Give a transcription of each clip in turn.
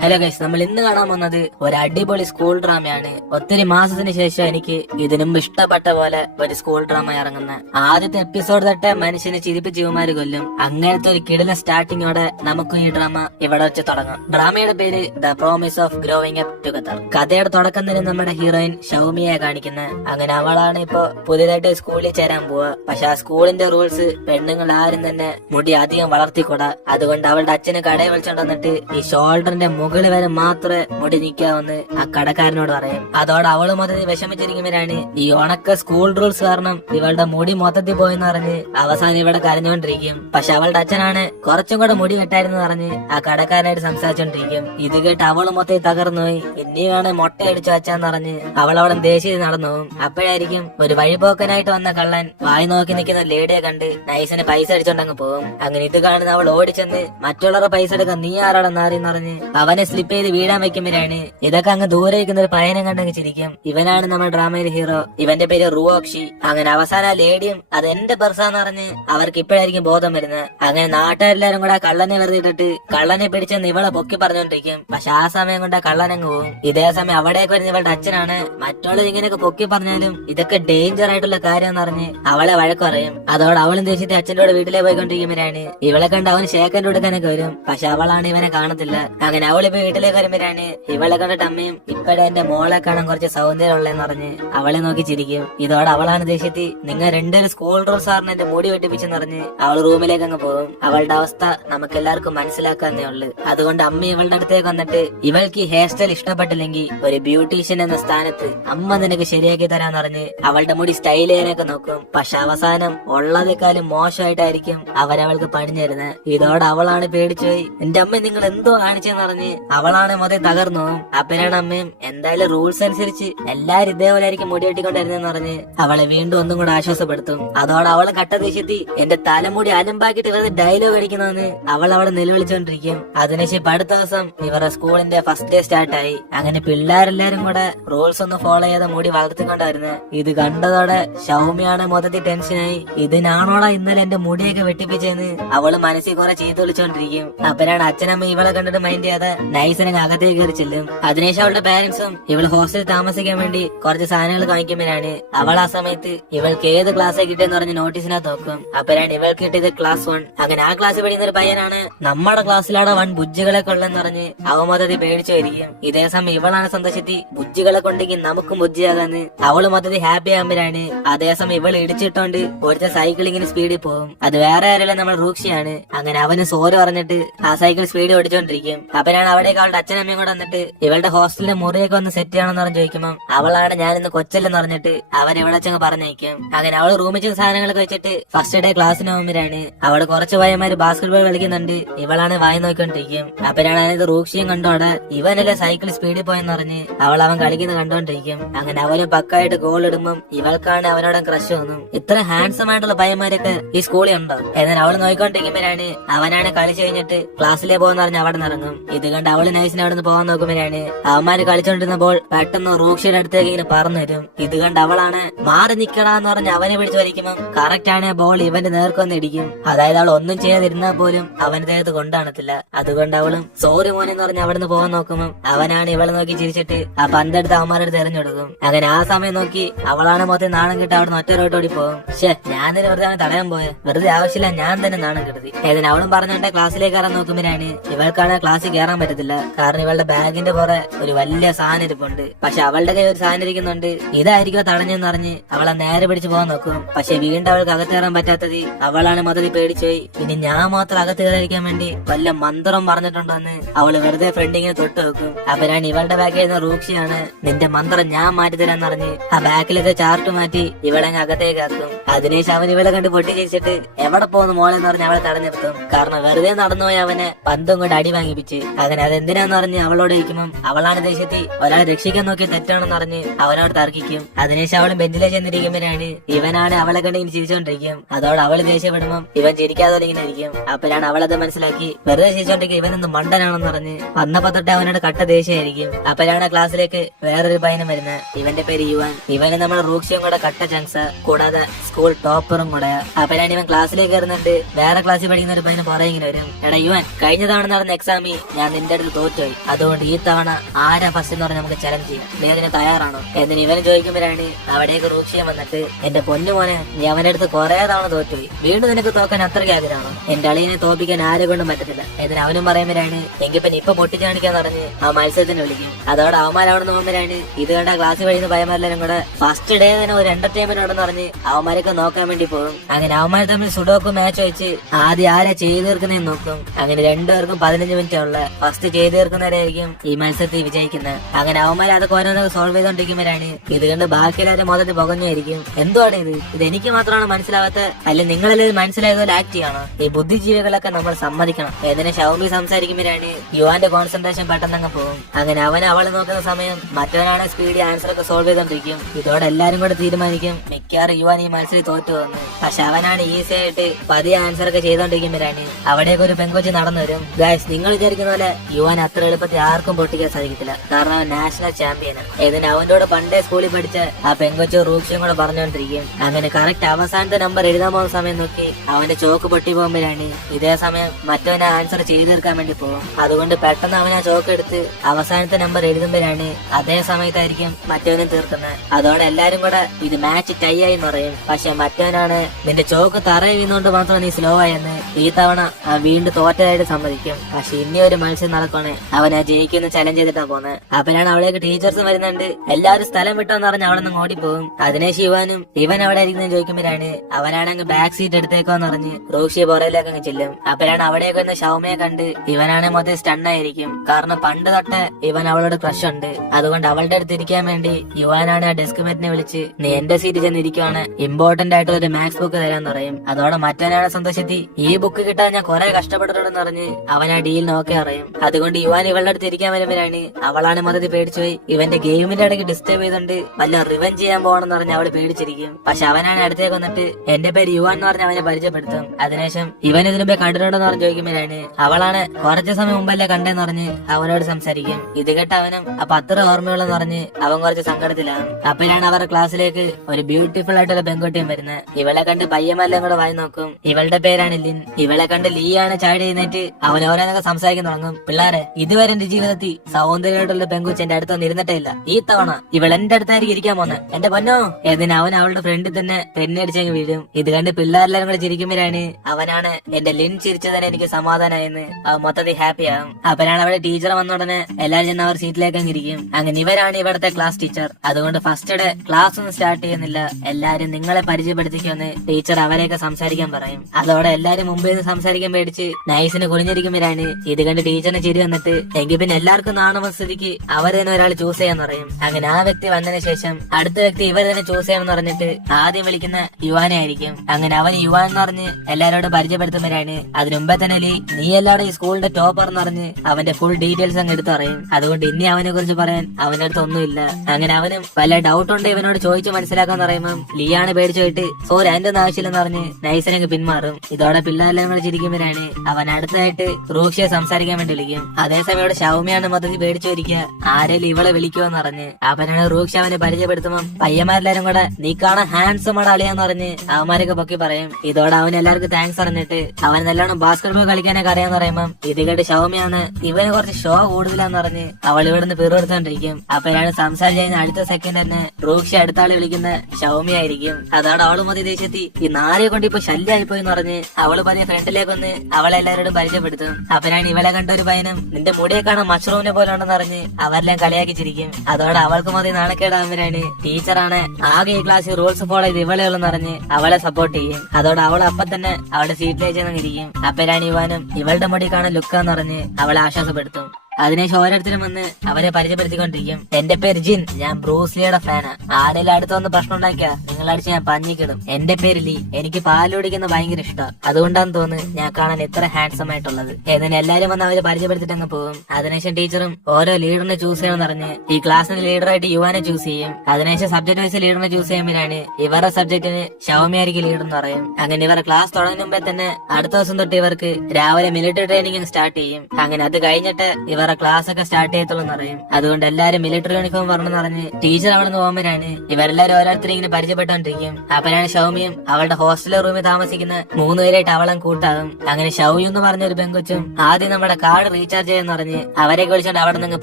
Hello guys, നമ്മൾ ഇന്ന് കാണാൻ പോകുന്നത് ഒരു അടിപൊളി സ്കൂൾ ഡ്രാമയാണ്. ഒത്തിരി മാസത്തിന് ശേഷം എനിക്ക് ഇതിനും ഇഷ്ടപ്പെട്ട പോലെ ഒരു സ്കൂൾ ഡ്രാമ ഇറങ്ങുന്ന. ആദ്യത്തെ എപ്പിസോഡ് തൊട്ട് മനുഷ്യനെ ചിരിപ്പിച്ച് ഇവന്മാര് കൊല്ലും. അങ്ങനത്തെ ഒരു കിടില സ്റ്റാർട്ടിങ്ങോടെ നമുക്കും ഈ ഡ്രാമ ഇവിടെ വെച്ച് തുടങ്ങാം. ഡ്രാമയുടെ പേര് the promise of growing up together. കഥയുടെ തുടക്കം തന്നെ നമ്മുടെ ഹീറോയിൻ ഷൗമിയെ കാണിക്കുന്നത്. അങ്ങനെ അവളാണ് ഇപ്പൊ പുതിയതായിട്ട് സ്കൂളിൽ ചേരാൻ പോവുക. പക്ഷെ ആ സ്കൂളിന്റെ റൂൾസ് പെണ്ണുങ്ങൾ ആരും തന്നെ മുടി അധികം വളർത്തിക്കൂടാ. അതുകൊണ്ട് അവളുടെ അച്ഛന് കടയിൽ വിളിച്ചോണ്ട് വന്നിട്ട് ഈ ഷോൾഡറിന്റെ മുകളിൽ വരെ മാത്രമേ മുടി നിൽക്കാവെന്ന് ആ കടക്കാരനോട് പറയും. അതോടെ അവള് മൊത്തത്തിൽ വിഷമിച്ചിരിക്കുമ്പോഴാണ് ഈ ഉണക്ക സ്കൂൾ റൂൾസ് കാരണം ഇവളുടെ മുടി മൊത്തത്തിൽ പോയെന്ന് പറഞ്ഞ് അവസാനം ഇവിടെ കരഞ്ഞുകൊണ്ടിരിക്കും. പക്ഷെ അവളുടെ അച്ഛനാണ് കുറച്ചും കൂടെ മുടി വെട്ടായിരുന്നു പറഞ്ഞ് ആ കടക്കാരനായിട്ട് സംസാരിച്ചോണ്ടിരിക്കും. ഇത് കേട്ട് അവള് മൊത്തത്തിൽ തകർന്നുപോയി. ഇനിയാണ് മൊട്ട അടിച്ചു വെച്ചാന്ന് പറഞ്ഞ് അവളവിടെ ദേഷ്യം നടന്നു പോകും. അപ്പോഴായിരിക്കും ഒരു വഴിപോക്കനായിട്ട് വന്ന കള്ളൻ വായി നോക്കി നിൽക്കുന്ന ലേഡിയെ കണ്ട് നൈസിന് പൈസ അടിച്ചോണ്ടങ്ങ് പോകും. അങ്ങനെ ഇത് കാണുന്ന അവൾ ഓടിച്ചെന്ന് മറ്റുള്ളവരുടെ പൈസ എടുക്കാൻ നീ ആരാടെന്നാറിന്ന് പറഞ്ഞ് അവനെ സ്ലിപ്പ് ചെയ്ത് വീഴാൻ വെക്കുമ്പോഴാണ് ഇതൊക്കെ അങ്ങ് ദൂരെ ഇരിക്കുന്ന ഒരു പയ്യനെ കണ്ടങ്ങ് ചിരിക്കും. ഇവനാണ് നമ്മുടെ ഡ്രാമയിലെ ഹീറോ. ഇവന്റെ പേര് റുവോക്ഷി. അങ്ങനെ അവസാന ലേഡിയും അത് എന്റെ പെർസാന്ന് പറഞ്ഞ് അവർക്ക് ഇപ്പോഴായിരിക്കും ബോധം വരുന്നത്. അങ്ങനെ നാട്ടുകാരെല്ലാരും കൂടെ കള്ളനെ വെറുതെ ഇട്ടിട്ട് കള്ളനെ പിടിച്ചെന്ന് ഇവളെ പൊക്കി പറഞ്ഞോണ്ടിരിക്കും. പക്ഷെ ആ സമയം കൊണ്ട് കള്ളനങ്ങ് പോകും. ഇതേ സമയം അവിടേക്ക് വരുന്ന ഇവളുടെ അച്ഛനാണ് മറ്റുള്ള ഇങ്ങനെയൊക്കെ പൊക്കി പറഞ്ഞാലും ഇതൊക്കെ ഡേഞ്ചർ ആയിട്ടുള്ള കാര്യം എന്ന് പറഞ്ഞ് അവളെ വഴക്ക് പറയും. അതോടെ അവളും ദേഷ്യത്തെ അച്ഛൻ്റെ കൂടെ വീട്ടിലേക്ക് പോയിക്കൊണ്ടിരിക്കുമ്പോഴാണ് ഇവളെ കണ്ട് അവന് ഷേക്കൻ്റെ കൊടുക്കാനൊക്കെ വരും. പക്ഷെ അവളാണ് ഇവനെ കാണത്തില്ല. അങ്ങനെ അവളിപ്പോ വീട്ടിലേക്ക് വരുമ്പോഴാണ് ഇവളെ കണ്ടിട്ട് അമ്മയും ഇപ്പഴേ എന്റെ മോളെ കാണാൻ കുറച്ച് സൗന്ദര്യമുള്ളതെന്ന് പറഞ്ഞ് അവളെ നോക്കി ചിരിക്കും. ഇതോടെ അവളാണ് ദേഷ്യത്തി നിങ്ങൾ രണ്ടൊരു സ്കൂൾ റൂൾ സാറിന് എന്റെ മുടി വെട്ടിപ്പിച്ചെന്ന് പറഞ്ഞ് അവൾ റൂമിലേക്ക് അങ്ങ് പോകും. അവളുടെ അവസ്ഥ നമുക്ക് എല്ലാവർക്കും മനസ്സിലാക്കാന്നേ ഉള്ളു. അതുകൊണ്ട് അമ്മ ഇവളുടെ അടുത്തേക്ക് വന്നിട്ട് ഇവൾക്ക് ഈ ഹെയർ സ്റ്റൈൽ ഇഷ്ടപ്പെട്ടില്ലെങ്കിൽ ഒരു ബ്യൂട്ടീഷ്യൻ എന്ന സ്ഥാനത്ത് അമ്മ നിനക്ക് ശരിയാക്കി തരാന്ന് പറഞ്ഞ് അവളുടെ മുടി സ്റ്റൈൽ ചെയ്യാനൊക്കെ നോക്കും. പക്ഷെ അവസാനം ഉള്ളതേക്കാളും മോശമായിട്ടായിരിക്കും അവരവൾക്ക് പണിഞ്ഞു തരുന്നത്. ഇതോടെ അവളാണ് പേടിച്ചുപോയി. എന്റെ അമ്മ നിങ്ങൾ എന്തോ കാണിച്ചെന്ന് പറഞ്ഞ് അവളാണ് മൊത്തം തകർന്നു. അപ്പനാണ് അമ്മയും എന്തായാലും റൂൾസ് അനുസരിച്ച് എല്ലാരും ഇതേപോലെ ആയിരിക്കും മുടി വെട്ടിക്കൊണ്ടിരുന്നെന്ന് പറഞ്ഞ് അവളെ വീണ്ടും ഒന്നും കൂടെ ആശ്വാസപ്പെടുത്തും. അതോടെ അവളെ കട്ട ദേഷ്യത്തി എന്റെ തലമുടി അലമ്പാക്കിട്ട് വെറുതെ ഡയലോഗ് അടിക്കുന്നതെന്ന് അവൾ അവിടെ നിലവിളിച്ചോണ്ടിരിക്കും. അതിനുശേഷം അടുത്ത ദിവസം ഇവരുടെ സ്കൂളിന്റെ ഫസ്റ്റ് ഡേ സ്റ്റാർട്ടായി. അങ്ങനെ പിള്ളേരെല്ലാരും കൂടെ റൂൾസ് ഒന്നും ഫോളോ ചെയ്യാതെ മുടി വളർത്തിക്കൊണ്ടായിരുന്നത്. ഇത് കണ്ടതോടെ ഷൗമിയാണ് മൊത്തത്തിൽ ടെൻഷനായി. ഇതിനാണോടാ ഇന്നലെ എന്റെ മുടിയൊക്കെ വെട്ടിപ്പിച്ചെന്ന് അവള് മനസ്സിൽ കുറെ ചീത്ത വിളിച്ചോണ്ടിരിക്കും. അപ്പനാണ് അച്ഛനമ്മ ഇവളെ കണ്ടിട്ട് മൈൻഡ് ചെയ്യാതെ നൈസിനെ അകത്തേക്ക് കയറി ചെല്ലും. അതിനുശേഷം അവളുടെ പാരന്റ്സും ഇവള് ഹോസ്റ്റലിൽ താമസിക്കാൻ വേണ്ടി കുറച്ച് സാധനങ്ങൾ കാണിക്കുമ്പോഴാണ് അവൾ ആ സമയത്ത് ഇവൾക്ക് ഏത് ക്ലാസ് കിട്ടിയെന്ന് പറഞ്ഞ് നോട്ടീസിനകത്ത് നോക്കും. അപ്പോഴാണ് ഇവൾക്ക് കിട്ടിയത് ക്ലാസ് 1. അങ്ങനെ ആ ക്ലാസ്സിൽ പഠിക്കുന്ന ഒരു പയ്യനാണ് നമ്മുടെ ക്ലാസ്സിലാണ് വൻ ബുജ്ജികളെ കൊള്ളെന്ന് പറഞ്ഞ് അവ മൊത്തത്തിൽ പേടിച്ചു വരികയും. ഇതേ സമയം ഇവളാണ് സന്തോഷത്തി ബുജ്ജികളെ കൊണ്ടെങ്കിൽ നമുക്കും ബുജ്ജിയാകാന്ന് അവള് മൊത്തത്തിൽ ഹാപ്പി ആകുമ്പോഴാണ് അതേസമയം ഇവള് ഇടിച്ചിട്ടോണ്ട് ഒരുത്ത സൈക്കിൾ ഇങ്ങനെ സ്പീഡിൽ പോകും. അത് വേറെ ആരല്ല നമ്മുടെ റൂക്ഷിയാണ്. അങ്ങനെ അവന് സോര് പറഞ്ഞിട്ട് ആ സൈക്കിൾ സ്പീഡ് ഓടിച്ചോണ്ടിരിക്കും. അപ്പനാണ് അവിടേക്ക് അവളുടെ അച്ഛനമ്മയും കൂടെ വന്നിട്ട് ഇവളുടെ ഹോസ്റ്റലിലെ മുറിയൊക്കെ ഒന്ന് സെറ്റ് ചെയ്യണമെന്ന് പറഞ്ഞ് ചോദിക്കുമ്പോൾ അവളാണ് ഞാനിന്ന് കൊച്ചല്ലെന്ന് പറഞ്ഞിട്ട് അവരിവിടെ ചെന്ന് പറഞ്ഞയക്കും. അങ്ങനെ അവള് റൂമിൽ ചെന്ന് സാധനങ്ങളൊക്കെ വെച്ചിട്ട് ഫസ്റ്റ് ഡേ ക്ലാസ്സിന് പോകുമ്പോഴാണ് അവിടെ കുറച്ച് പയ്യന്മാര് ബാസ്കറ്റ് ബോൾ കളിക്കുന്നുണ്ട്. ഇവളാണ് വായി നോക്കിക്കൊണ്ടിരിക്കും. അപ്പനാണ് അതിനകത്ത് റൂക്ഷിയും കണ്ടോടെ ഇവനല്ലേ സൈക്കിൾ സ്പീഡിൽ പോയെന്ന് പറഞ്ഞ് അവൻ കളിക്കുന്നത് കണ്ടോണ്ടിരിക്കും. അങ്ങനെ അവന് പക്കായിട്ട് ഗോൾ ഇടുമ്പം ഇവൾക്കാണ് അവനോട് ക്രഷ് തോന്നും. ഇത്ര ഹാൻസം ആയിട്ടുള്ള പയ്യന്മാരൊക്കെ ഈ സ്കൂളിൽ ഉണ്ടോ? എന്നാൽ അവള് നോക്കിക്കൊണ്ടിരിക്കുമ്പോഴാണ് അവനാണ് കളിച്ചു കഴിഞ്ഞിട്ട് ക്ലാസ്സിലേ പോകുന്ന പറഞ്ഞ് അവിടെ നിന്ന് ഇറങ്ങും. ഇത് കണ്ട് അവള് നൈസിന് അവിടെ നിന്ന് പോകാൻ നോക്കുമ്പോഴാണ് അവന്മാര് കളിച്ചോണ്ടിരുന്ന ബോൾ പെട്ടെന്ന് റൂക്ഷിയുടെ അടുത്തേക്ക് ഇങ്ങനെ പറന്നു വരും. ഇത് കണ്ട് അവളാണ് മാറി നിക്കടാന്ന് പറഞ്ഞ് അവനെ പിടിച്ചു വലിക്കുമ്പോൾ കറക്റ്റ് ആണ് ബോൾ ഇവന്റെ നേർക്കൊന്ന് ഇടിക്കും. അതായത് അവൾ ഒന്നും ചെയ്യാതിരുന്നാൽ പോലും അവന്റെ ദേഹത്ത് കൊണ്ടാണത്തില്ല. അതുകൊണ്ട് അവളും സോറി മോനെന്ന് പറഞ്ഞ് അവിടെ നിന്ന് പോകാൻ നോക്കുമ്പോൾ അവനാണ് ഇവളെ നോക്കി ചിരിച്ചിട്ട് ആ പന്തെടുത്ത് അവന്മാരുടെ അടുത്ത് എറിഞ്ഞെടുക്കും. അങ്ങനെ ആ സമയം നോക്കി അവളാണ് മൊത്തം നാണം കിട്ടി അവിടെ നിന്ന് ഒറ്റ റോട്ടോടി പോകും. പക്ഷെ ഞാൻ തന്നെ വെറുതെ അവനെ തടയാൻ പോയ വെറുതെ ആവശ്യമില്ല, ഞാൻ തന്നെ നാണം കെടുത്തി. ഏതിന് അവളും പറഞ്ഞോണ്ട് ക്ലാസ്സിലേക്ക് കയറാൻ നോക്കുമ്പോഴാണ് ഇവൾക്കാണ് ക്ലാസ്സിൽ കയറാൻ പറ്റത്തില്ല. കാരണം ഇവളുടെ ബാഗിന്റെ പുറേ ഒരു വലിയ സാധനം ഇരിപ്പുണ്ട്. പക്ഷെ അവളുടെ കയ്യിൽ ഒരു സാധനം ഇരിക്കുന്നുണ്ട്. ഇതായിരിക്കും തടഞ്ഞെന്ന് പറഞ്ഞ് അവളെ നേരെ പിടിച്ച് പോകാൻ നോക്കും. പക്ഷെ വീണ്ടും അവൾക്ക് അകത്ത് കയറാൻ പറ്റാത്തത് അവളാണ് മൊത്തത്തിൽ പേടിച്ചുപോയി. ഇനി ഞാൻ മാത്രം അകത്ത് കയറാതിരിക്കാൻ വേണ്ടി വല്ല മന്ത്രം പറഞ്ഞിട്ടുണ്ടോന്ന് അവള് വെറുതെ ഫ്രണ്ടിങ്ങനെ തൊട്ട് വെക്കും. അപ്പൊ ഞാൻ ഇവളുടെ ബാഗിൽ നിന്ന് റൂക്ഷിയാണ് നിന്റെ മന്ത്രം ഞാൻ മാറ്റി തരാന്ന് പറഞ്ഞ് ആ ബാക്കിലത്തെ ചാർട്ട് മാറ്റി ഇവളെ അകത്തേക്ക് ആക്കും. അതിനുശേഷം അവൻ ഇവളെ കണ്ട് പൊട്ടി ചിരിച്ചിട്ട് എവിടെ പോകുന്നു മോളെന്ന് പറഞ്ഞ് അവളെ തടഞ്ഞെടുത്തും. കാരണം വെറുതെ നടന്നുപോയി അവനെ പന്തും കൊണ്ട് അടി വാങ്ങിപ്പിച്ച്. അങ്ങനെ അതെന്തിനാന്ന് പറഞ്ഞ് അവളോട് ഇരിക്കുമ്പം അവളാണ് ദേഷ്യത്തി ഒരാളെ രക്ഷിക്കാൻ നോക്കി തെറ്റാണെന്ന് പറഞ്ഞ് അവനോട് തർക്കിക്കും. അതിനുശേഷം അവള് ബെഞ്ചിലെ ചെന്നിരിക്കുമ്പോഴാണ് ഇവനാണ് അവളെ കണ്ട് ഇങ്ങനെ ചിരിച്ചോണ്ടിരിക്കും. അതോടെ അവള് ദേഷ്യപ്പെടുമ്പം ഇവൻ ചിരിക്കാതെ ഇങ്ങനെ ഇരിക്കും. അപ്പോഴാണ് അവളത് മനസ്സിലാക്കി വെറുതെ ചിരിച്ചോണ്ടിരിക്കും ഇവനൊന്ന് മണ്ടനാണെന്ന് പറഞ്ഞ് വന്നപ്പോ തൊട്ട് അവനോട് കട്ട ദേഷ്യമായിരിക്കും. അപ്പോഴാണ് ക്ലാസ്സിലേക്ക് വേറൊരു പയ്യനും വരുന്നത്. ഇവന്റെ പേര് യുവാൻ. ഇവന് നമ്മുടെ റൂക്ഷിയും കൂടെ കട്ട ചങ്സ്, കൂടാതെ സ്കൂൾ ടോപ്പറും കൂടെ. അപ്പോഴാണ് ഇവൻ ക്ലാസ്സിലേക്ക് കയറുന്നുണ്ട്. വേറെ ക്ലാസ്സിൽ പഠിക്കുന്ന ഒരു പയ്യന് പുറകെ ഇങ്ങനെ വരും. എടാ യുവാൻ, കഴിഞ്ഞ തവണ നടന്ന എക്സാമിൽ ഞാൻ നിന്റെ അടുത്ത് തോറ്റുപോയി. അതുകൊണ്ട് ഈ തവണ ആരാ ഫസ്റ്റ് എന്ന് പറഞ്ഞാൽ നമുക്ക് ചലഞ്ച് ചെയ്യാം. നീ അതിന് തയ്യാറാണോ എന്ന് ഇവന് ചോദിക്കുമ്പോഴാണ് അവിടേക്ക് റൂക്ഷിയ വന്നിട്ട് എന്റെ പൊന്നു മോനെ, നീ അവന്റെ അടുത്ത് കുറെ തവണ തോറ്റുപോയി. വീണ്ടും നിനക്ക് തോക്കാൻ അത്രയ്ക്ക് ആഗ്രഹമാണോ? എന്റെ അളിയനെ തോപ്പിക്കാൻ ആരെ കൊണ്ടും പറ്റത്തില്ല. എന്നിട്ട് അവനും പറയുമ്പോഴാണ് എങ്കിപ്പൻ ഇപ്പൊ പൊട്ടിച്ചു കാണിക്കാന്ന് പറഞ്ഞ് ആ മത്സരത്തിന് വിളിക്കും. അതോടെ അവന്മാർ അവിടെ നോക്കുമ്പോഴാണ് ഇത് കണ്ട ക്ലാസ് കഴിയുന്ന പയ്യന്മാരെല്ലാരും കൂടെ ഫസ്റ്റ് ഡേ തന്നെ ഒരു എന്റർടൈൻമെന്റ് ഉണ്ടെന്ന് പറഞ്ഞ് അവന്മാരൊക്കെ നോക്കാൻ വേണ്ടി പോകും. അങ്ങനെ അവന്മാർ തമ്മിൽ സുഡോക്ക് മാച്ച് വെച്ച് ആദ്യം ആരെ ചെയ്തു തീർക്കുന്നതെന്ന് നോക്കും. അങ്ങനെ രണ്ടുപേർക്കും 15 മിനിറ്റ് ഉള്ള ഫസ്റ്റ് ചെയ്തു തീർക്കുന്നവരായിരിക്കും ഈ മത്സരത്തിൽ വിജയിക്കുന്നത്. അങ്ങനെ അവന്മാർ അതൊക്കെ ഓരോന്നൊക്കെ സോൾവ് ചെയ്തോണ്ടിരിക്കുമ്പോഴാണ് ഇത് കണ്ട് ബാക്കിയെല്ലാവരും മൊത്തത്തിൽ പുകഞ്ഞായിരിക്കും. എന്തുവാണ് ഇത് എനിക്ക് മാത്രമാണ് മനസ്സിലാവാത്ത, അല്ലെ നിങ്ങളെല്ലാവരും മനസ്സിലായതുപോലെ ആക്ട് ചെയ്യണോ? ഈ ബുദ്ധിജീവികളൊക്കെ നമ്മൾ സമ്മതിക്കണം. ഏതിനെ ഷൗമി സംസാരിക്കുമ്പോഴാണ് യുവാന്റെ കോൺസെൻട്രേഷൻ പെട്ടെന്നങ്ങ് പോകും. അങ്ങനെ അവൻ അവളെ നോക്കുന്ന സമയം മറ്റവനാണ് സ്പീഡിൽ ആൻസർ ഒക്കെ സോൾവ് ചെയ്തോണ്ടിരിക്കും. ഇതോടെ എല്ലാരും കൂടെ തീരുമാനിക്കും മിക്കവാറും യുവാൻ ഈ മത്സരം തോറ്റു പോകുന്നു. പക്ഷെ അവനാണ് ഈസി ആയിട്ട് പതിയെ ആൻസർ ഒക്കെ ചെയ്തോണ്ടിരിക്കുമ്പോഴാണ് അവിടേക്ക് ഒരു പെങ്കൊച്ച് നടന്നു വരും. ഗൈസ്, നിങ്ങൾ വിചാരിക്കുന്ന പോലെ യുവാൻ അത്ര എളുപ്പത്തിൽ ആർക്കും പൊട്ടിക്കാൻ സാധിക്കത്തില്ല. കാരണം അവൻ നാഷണൽ ചാമ്പ്യനാണ്. ഇതിന് അവന്റെ കൂടെ പണ്ടേ സ്കൂളിൽ പഠിച്ച ആ പെങ്കൊച്ച് റൂക്ഷിയും കൂടെ പറഞ്ഞുകൊണ്ടിരിക്കും. അങ്ങനെ കറക്റ്റ് അവസാനത്തെ നമ്പർ എഴുതാൻ പോകുന്ന സമയം നോക്കി അവന്റെ ചോക്ക് പൊട്ടി പോകുമ്പോഴാണ് ഇതേ സമയം മറ്റവനെ ആൻസർ ചെയ്തു തീർക്കാൻ വേണ്ടി പോകും. അതുകൊണ്ട് പെട്ടെന്ന് അവൻ ആ ചോക്ക് എടുത്ത് അവസാനത്തെ നമ്പർ എഴുതുമ്പോഴാണ് അതേ സമയത്തായിരിക്കും മറ്റവനും തീർക്കുന്നത്. അതോടെ എല്ലാരും കൂടെ ഇത് മാച്ച് ടൈ ആയി എന്ന് പറയും. പക്ഷെ മറ്റവനാണ് നിന്റെ ചോക്ക് തറയിൽ വീണുകൊണ്ട് മാത്രം നീ സ്ലോ ആയെന്ന് ഈ തവണ വീണ്ടും തോറ്റതായിട്ട് സമ്മതിക്കും. പക്ഷെ ഇനി ഒരു മത്സരം നടക്കുവാണ്, അവൻ ആ ജയിക്കുന്ന ചലഞ്ച് ചെയ്തിട്ടാണ് പോകുന്നത്. അപ്പോഴാണ് അവിടേക്ക് ടീച്ചേഴ്സ് വരുന്നുണ്ട്. എല്ലാവരും സ്ഥലം വിട്ടോന്ന് പറഞ്ഞ് അവിടെ നിന്ന് ഓടിപ്പോകും. അതിനെ ശിവാനും ഇവൻ അവിടെ ഇരിക്കുന്ന ചോദിക്കുമ്പോഴാണ് അവനാണെങ്കിൽ ബാക്ക് സീറ്റ് എടുത്തേക്കോന്ന് പറഞ്ഞ് റോഷി പുറയിലേക്ക് അങ്ങ് ചെല്ലും. അപ്പോഴാണ് അവിടേക്ക് വന്ന് ഷൗമയെ കണ്ട് ഇവനാണ് മൊത്തം സ്റ്റണ്ണായിരിക്കും. കാരണം പണ്ട് തൊട്ട് ഇവൻ അവളോട് ക്രഷ് ഉണ്ട്. അതുകൊണ്ട് അവളുടെ അടുത്ത് ഇരിക്കാൻ വേണ്ടി യുവാനാണ് ആ ഡെസ്ക് മേറ്റിനെ വിളിച്ച് നീ എന്റെ സീറ്റ് ചെന്നിരിക്കുവാണ്, ഇമ്പോർട്ടന്റ് ആയിട്ടുള്ള ഒരു മാത്സ് ബുക്ക് തരാന്ന് പറയും. അതോടെ മറ്റവനാണ് സന്തോഷത്തി ഈ ബുക്ക് കിട്ടാൻ ഞാൻ കുറെ കഷ്ടപ്പെട്ടിട്ടുണ്ടെന്ന് പറഞ്ഞ് അവൻ ആ ഡീൽ നോക്കി അറിയും. അതുകൊണ്ട് യുവാൻ ഇവളുടെ അടുത്ത് ഇരിക്കാൻ വരുമ്പോഴാണ് അവളാണ് മൊത്തത്തിൽ പേടിച്ചുപോയി. ഇവന്റെ ഗെയിമിന്റെ ഇടയ്ക്ക് ഡിസ്റ്റർബ് ചെയ്തോണ്ട് വല്ല റിവെഞ്ച് ചെയ്യാൻ പോകണമെന്ന് പറഞ്ഞ് അവള് പേടിച്ചിരിക്കും. പക്ഷെ അവനാണ് അടുത്തേക്ക് വന്നിട്ട് എന്റെ പേര് യുവാൻ എന്ന് പറഞ്ഞ് അവനെ പരിചയപ്പെടുത്തും. അതിനുശേഷം ഇവൻ ഇതിനു മുമ്പേ കണ്ടിട്ടുണ്ടെന്ന് പറഞ്ഞ് ചോദിക്കുമ്പോഴാണ് അവളാണ് കുറച്ച് സമയം മുമ്പല്ലേ കണ്ടെന്ന് പറഞ്ഞ് അവനോട് സംസാരിക്കും. ഇത് കേട്ട അവനും അപ്പൊ അത്ര ഓർമ്മയുള്ളെന്ന് പറഞ്ഞ് അവൻ കുറച്ച് സങ്കടത്തിലാണ്. അപ്പോഴാണ് അവരുടെ ക്ലാസ്സിലേക്ക് ഒരു ബ്യൂട്ടിഫുൾ ആയിട്ടുള്ള പെൺകുട്ടിയും വരുന്നത്. ഇവളെ കണ്ട് പയ്യന്മാരെല്ലാം കൂടെ വായി നോക്കും. ഇവളുടെ പേരാണ് ലിൻ. ഇവളെ കണ്ട് ലീ ആണ് ചാടി എഴുന്നേറ്റ് അവൻ ഓരോന്നൊക്കെ സംസാരിക്കാൻ തുടങ്ങും. പിള്ളേരെ, ഇതുവരെ എന്റെ ജീവിതത്തിൽ സൗന്ദര്യമായിട്ടുള്ള പെൺകുച്ച് എന്റെ അടുത്തൊന്നും ഇരുന്നിട്ടേ ഇല്ല. ഈ തവണ ഇവൾ എന്റെ അടുത്തായിരിക്കും ഇരിക്കാൻ പോന്നെ. എന്റെ പൊന്നോ ഏതിന് അവൻ അവളുടെ ഫ്രണ്ടിൽ തന്നെ തെന്നടിച്ചങ്ങ് വീഴും. ഇത് കണ്ട് പിള്ളേരെല്ലാരും കൂടെ ചിരിക്കുമ്പോഴാണ് അവനാണ് എന്റെ ലിൻ ചിരിച്ചതിന് എനിക്ക് സമാധാനമായെന്ന് അവൻ മൊത്തത്തിൽ ഹാപ്പി ആകും. അപ്പനാണ് അവിടെ ടീച്ചർ വന്ന ഉടനെ എല്ലാരും ചെന്ന് അവർ സീറ്റിലേക്ക് അങ്ങ് ഇരിക്കും. അങ്ങനെ ഇവരാണ് ഇവിടുത്തെ ക്ലാസ് ടീച്ചർ. അതുകൊണ്ട് ഫസ്റ്റ് ഡേ ക്ലാസ് ഒന്നും സ്റ്റാർട്ട് ചെയ്യുന്നില്ല. എല്ലാരും നിങ്ങളെ പരിചയപ്പെടുത്തിക്കുമെന്ന് ടീച്ചർ അവരെയൊക്കെ സംസാരിക്കാൻ പറയും. അതോടെ എല്ലാരും മുമ്പിൽ നിന്ന് സംസാരിക്കാൻ പേടിച്ച് നൈസിന് കുളിഞ്ഞിരിക്കുമ്പോഴാണ് ഇത് കണ്ട് ടീച്ചറിന് ചിരി വന്നിട്ട് എങ്കിൽ പിന്നെ എല്ലാവർക്കും നാണമസ്ഥിതിക്ക് അവർ തന്നെ ഒരാൾ ചൂസ് ചെയ്യാന്ന് പറയും. അങ്ങനെ ആ വ്യക്തി വന്നതിന് ശേഷം അടുത്ത വ്യക്തി ഇവർ തന്നെ ചൂസ് ചെയ്യണമെന്ന് പറഞ്ഞിട്ട് ആദ്യം വിളിക്കുന്ന യുവാനെ ആയിരിക്കും. അങ്ങനെ അവൻ യുവാൻ എന്ന് പറഞ്ഞ് എല്ലാരോടും പരിചയപ്പെടുത്തുമ്പോഴാണ് അതിന് മുമ്പേ തന്നെ നീ എല്ലാവരും ഈ സ്കൂളിന്റെ ടോപ്പർ എന്ന് പറഞ്ഞ് അവന്റെ ഫുൾ ഡീറ്റെയിൽസ് അങ്ങ് എടുത്ത് പറയും. അതുകൊണ്ട് ഇനി അവനെ കുറിച്ച് പറയാൻ അവന്റെ അടുത്ത് ഒന്നുമില്ല. അങ്ങനെ അവനും വല്ല ഡൗട്ട് ഉണ്ട് ഇവനോട് ചോദിച്ചു മനസ്സിലാക്കാൻ പറയുമ്പോൾ ലീയാണ് പേടിച്ചു പോയിട്ട് സോറി അതിന്റെ ഒന്നും ആവശ്യമില്ലെന്ന് പറഞ്ഞ് നൈസിനൊക്കെ പിന്മാറും. ഇതോടെ പിള്ളേരെല്ലാം കൂടെ ചിരിക്കുമ്പോഴാണ് അവൻ അടുത്തായിട്ട് റൂക്ഷിയെ സംസാരിക്കാൻ വേണ്ടി വിളിക്കും. അതേസമയം ഇവിടെ ഷൗമിയാണ് മൊത്തത്തിൽ പേടിച്ചു വരിക്കുക ആരെങ്കിലും ഇവളെ വിളിക്കുമെന്ന് പറഞ്ഞ്. അവനാണ് റൂക്ഷി അവനെ പരിചയപ്പെടുത്തുമ്പോൾ പയ്യന്മാരെല്ലാരും കൂടെ നീ കാണാൻ ഹാൻഡ്സം ആണ് അളിയാന്ന് പറഞ്ഞ് അവന്മാരൊക്കെ പൊക്കി പറയും. ഇതോടെ അവൻ എല്ലാവർക്കും താങ്ക്സ് പറഞ്ഞിട്ട് അവൻ നല്ലോണം ബാസ്കറ്റ് ബോൾ കളിക്കാനൊക്കെ അറിയാന്ന് പറയുമ്പോൾ ഇത് കേട്ട് ഷൗമിയാണ് ഇവന് കുറച്ച് ഷോ കൂടുതലാന്ന് പറഞ്ഞ് അവൾ ഇവിടുന്ന് പിറുകൊടുത്തോണ്ടിരിക്കും. അപ്പോഴാണ് സംസാരിച്ച് കഴിഞ്ഞ അടുത്ത സെക്കൻഡ് തന്നെ റൂക്ഷി അടുത്ത ആള് വിളിക്കുന്ന ഷൗമി ആയിരിക്കും. അതോടെ അവള് മതി ദേശത്തി ഈ നാരെ കൊണ്ട് ഇപ്പൊ ശല്യമായിപ്പോയെന്ന് പറഞ്ഞ് അവള് പതിയെ ഫ്രണ്ടിലേക്ക് വന്ന് അവളെ എല്ലാവരോടും പരിചയപ്പെടുത്തും. അപ്പോഴാണ് ഇവളെ കണ്ട ഒരു പയ്യനും നിന്റെ മുടിയെ കാണാൻ മഷ്റൂമിനെ പോലെ ഉണ്ടെന്ന് പറഞ്ഞ് അവരെല്ലാം കളിയാക്കിച്ചിരിക്കും. അതോടെ അവൾക്ക് മതി നാണക്കേടാകുമ്പോഴാണ് ടീച്ചറാണ് ആകെ ഈ ക്ലാസ്സിൽ റൂൾസ് ഫോളോ ചെയ്ത് ഇവളെ ഉള്ളെന്ന് പറഞ്ഞ് അവളെ സപ്പോർട്ട് ചെയ്യും. അതോടെ അവൾ അപ്പം തന്നെ അവളുടെ സീറ്റിലേക്ക് ചെന്നിരിക്കും. അപ്പോഴാണ് ഇവാനും ഇവളുടെ മുടി കാണാൻ ലുക്കാന്ന് പറഞ്ഞ് അവളെ ആശ്വാസപ്പെടുത്തും. അതിനുശേഷം ഓരോരുത്തരും വന്ന് അവരെ പരിചയപ്പെടുത്തിക്കൊണ്ടിരിക്കും. എന്റെ പേര് ജിൻ, ഞാൻ ബ്രൂസ്ലിയുടെ ഫാനാ. ആരെങ്കിലും അടുത്ത് വന്ന് പ്രശ്നം ഉണ്ടാക്കിയാ നിങ്ങളടിച്ച് ഞാൻ പഞ്ഞിക്കിടും. എന്റെ പേര് ലീ, എനിക്ക് പാല് കുടിക്കുന്ന ഭയങ്കര ഇഷ്ടം. അതുകൊണ്ടാന്ന് തോന്നുന്നു ഞാൻ കാണാൻ ഇത്ര ഹാൻഡ്സം ആയിട്ടുള്ളത്. എന്നിട്ട് എല്ലാരും വന്ന് അവര് പരിചയപ്പെടുത്തിട്ട് അങ്ങ് പോകും. അതിനുശേഷം ടീച്ചറും ഓരോ ലീഡറിനെ ചൂസ് ചെയ്യണമെന്ന് പറഞ്ഞ് ഈ ക്ലാസ്സിന് ലീഡറായിട്ട് യുവാനെ ചൂസ് ചെയ്യും. അതിനുശേഷം സബ്ജക്ട് വൈസ് ലീഡറിനെ ചൂസ് ചെയ്യുമ്പോഴാണ് ഇവരുടെ സബ്ജക്റ്റിന് ഷൗമി ആയിരിക്കും ലീഡർ എന്ന് പറയും. അങ്ങനെ ഇവരുടെ ക്ലാസ് തുടങ്ങുന്ന മുമ്പേ തന്നെ അടുത്ത ദിവസം തൊട്ട് ഇവർക്ക് രാവിലെ മിലിറ്ററി ട്രെയിനിങ് സ്റ്റാർട്ട് ചെയ്യും. അങ്ങനെ അത് കഴിഞ്ഞിട്ട് ഇവരുടെ ക്ലാസ് ഒക്കെ സ്റ്റാർട്ട് ചെയ്യത്തുള്ളൂ എന്ന് പറയും. അതുകൊണ്ട് എല്ലാരും മിലിറ്ററി യൂണിഫോം പറഞ്ഞെന്ന് പറഞ്ഞ് ടീച്ചർ അവിടെ നിന്ന് പോകുമ്പോഴാണ് ഇവരെല്ലാരും ഓരോരുത്തരും ഇങ്ങനെ പരിചയപ്പെട്ടുകൊണ്ടിരിക്കും. അപ്പോഴാണ് ഷൗമിയും അവളുടെ ഹോസ്റ്റൽ റൂമിൽ താമസിക്കുന്ന 3 പേരായിട്ട് അവളും കൂട്ടാകും. അങ്ങനെ ഷൗയു എന്ന് പറഞ്ഞ ഒരു പെങ്കൊച്ചും ആദ്യം നമ്മുടെ കാർഡ് റീചാർജ് ചെയ്യാന്ന് പറഞ്ഞ് അവരെ വിളിച്ചോണ്ട് അവിടെ നിന്ന്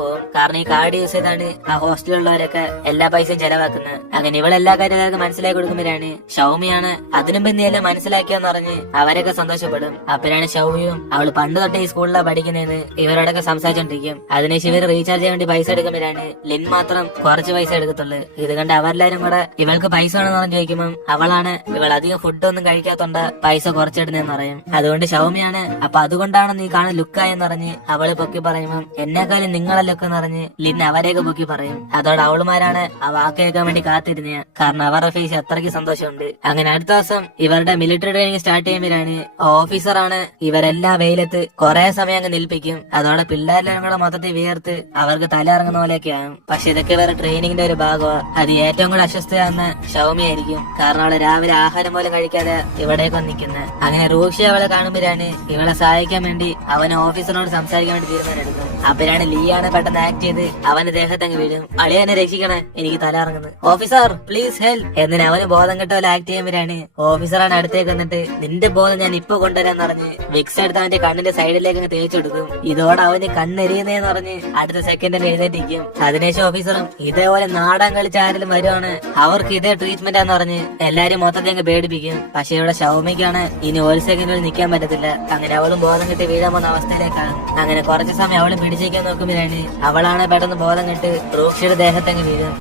പോകും. കാരണം ഈ കാർഡ് യൂസ് ചെയ്താണ് ആ ഹോസ്റ്റലിലുള്ളവരൊക്കെ എല്ലാ പൈസയും ചെലവാക്കുന്നത്. അങ്ങനെ ഇവളെല്ലാ കാര്യവും മനസ്സിലാക്കി കൊടുക്കുമ്പോഴാണ് ഷൗമിയാണ് അതിനുമ്പ് നീ എല്ലാം മനസ്സിലാക്കിയെന്ന് പറഞ്ഞ് അവരൊക്കെ സന്തോഷപ്പെടും. അപ്പോഴാണ് ഷൗമിയും അവള് പണ്ട് തൊട്ടേ ഈ സ്കൂളിലാണ് പഠിക്കുന്നതെന്ന് ഇവരോടൊക്കെ സംസാരിച്ചോണ്ടിരിക്കും. അതിനുശേഷം ഇവർ റീചാർജ് ചെയ്യാൻ വേണ്ടി പൈസ എടുക്കുമ്പോഴാണ് ലിൻ മാത്രം കുറച്ച് പൈസ എടുക്കത്തുള്ളൂ. ഇത് കണ്ട് അവരെല്ലാരും കൂടെ ഇവൾക്ക് പൈസ വേണമെന്ന് പറഞ്ഞ് ചോദിക്കുമ്പോൾ അവളാണ് ഇവൾ അധികം ഫുഡൊന്നും കഴിക്കാത്തോണ്ട് പൈസ കുറച്ചിടുന്നതെന്ന് പറയും. അതുകൊണ്ട് ഷൗമിയാണ് അപ്പൊ അതുകൊണ്ടാണ് നീ കാണാൻ ലുക്കായെന്ന് പറഞ്ഞ് അവള് പൊക്കി പറയുമ്പോൾ എന്നെക്കാളും നിങ്ങളെ ലുക്ക് എന്ന് പറഞ്ഞ് ലിൻ അവരെയൊക്കെ പൊക്കി പറയും. അതോടെ അവളുമാരാണ് ആ വാക്ക് കേൾക്കാൻ വേണ്ടി കാത്തിരുന്ന. കാരണം അവരുടെ ഫേസ് അത്രയ്ക്ക് സന്തോഷമുണ്ട്. അങ്ങനെ അടുത്ത ദിവസം ഇവരുടെ മിലിറ്ററി ട്രെയിനിങ് സ്റ്റാർട്ട് ചെയ്യുമ്പോഴാണ് ഓഫീസറാണ് ഇവരെല്ലാ വെയിലത്ത് കുറെ സമയം അങ്ങ് നിൽപ്പിക്കും. അതോടെ പിള്ളേരെല്ലാം കൂടെ മൊത്തത്തിൽ വിയർത്ത് അവർക്ക് തല ഇറങ്ങുന്ന പോലെയൊക്കെ ആകും. പക്ഷെ ഇതൊക്കെ ഇവരുടെ ട്രെയിനിങ്ങിന്റെ ഒരു ഭാഗമാണ്. അത് ഏറ്റവും കൂടെ അസ്വസ്ഥയാകുന്ന ഷൗമി ആയിരിക്കും. കാരണം അവളെ രാവിലെ ആഹാരം പോലും കഴിക്കാതെ ഇവിടേക്ക് നിൽക്കുന്നത്. അങ്ങനെ റൂഷി അവളെ കാണുമ്പോഴാണ് ഇവളെ സഹായിക്കാൻ വേണ്ടി അവൻ ഓഫീസറിനോട് സംസാരിക്കാൻ വേണ്ടി തീരുമാനമെടുക്കും. അപ്പോഴാണ് ലീ ആണ് പെട്ടെന്ന് ആക്ട് ചെയ്ത് അവന്റെ ദേഹത്തങ്ങ് വീഴും. അളിയനെ രക്ഷിക്കണേ, എനിക്ക് തല ഇറങ്ങുന്നത്, ഓഫീസർ പ്ലീസ് ഹെൽപ്പ് എന്നിന് അവന് ബോധം കെട്ട പോലെ ആക്ട് ചെയ്യുമ്പോഴാണ് ഓഫീസറാണ് അടുത്തേക്ക് വന്നിട്ട് നിന്റെ ബോധം ഞാൻ ഇപ്പൊ കൊണ്ടുവരാന്ന് പറഞ്ഞ് വിക്സ് എടുത്ത് അവന്റെ കണ്ണിന്റെ സൈഡിലേക്ക് അങ്ങ് തേച്ചു കൊടുക്കും. ഇതോടെ അവന് കണ്ണെരിയുന്നേന്ന് പറഞ്ഞ് അടുത്ത സെക്കൻഡിൽ എഴുന്നേറ്റിരിക്കും. അതിനുശേഷം ഓഫീസറും ഇതേപോലെ നാടൻ കളിച്ച ആരെങ്കിലും വരുവാണ് അവർക്ക് ഇതേ ട്രീറ്റ്മെന്റ് ആന്ന് പറഞ്ഞ് എല്ലാരും മൊത്തത്തിൽ അങ്ങ് പേടിപ്പിക്കും. പക്ഷെ ഇവിടെ ഷൗമിക്കാണ് ഇനി ഒരു സെക്കൻഡിൽ നിൽക്കാൻ പറ്റത്തില്ല. അങ്ങനെ അവളും ബോധം കെട്ടി വീഴാൻ പോകുന്ന അവസ്ഥയിലേക്കാണ്. അങ്ങനെ കുറച്ച് സമയം അവള് പിടിച്ചേക്കാൻ നോക്കുമ്പോഴാണ് അവളാണ് പെട്ടെന്ന് ബോധം കെട്ട് റൂക്ഷിയുടെ ദേഹത്തങ്ങ് വീഴും.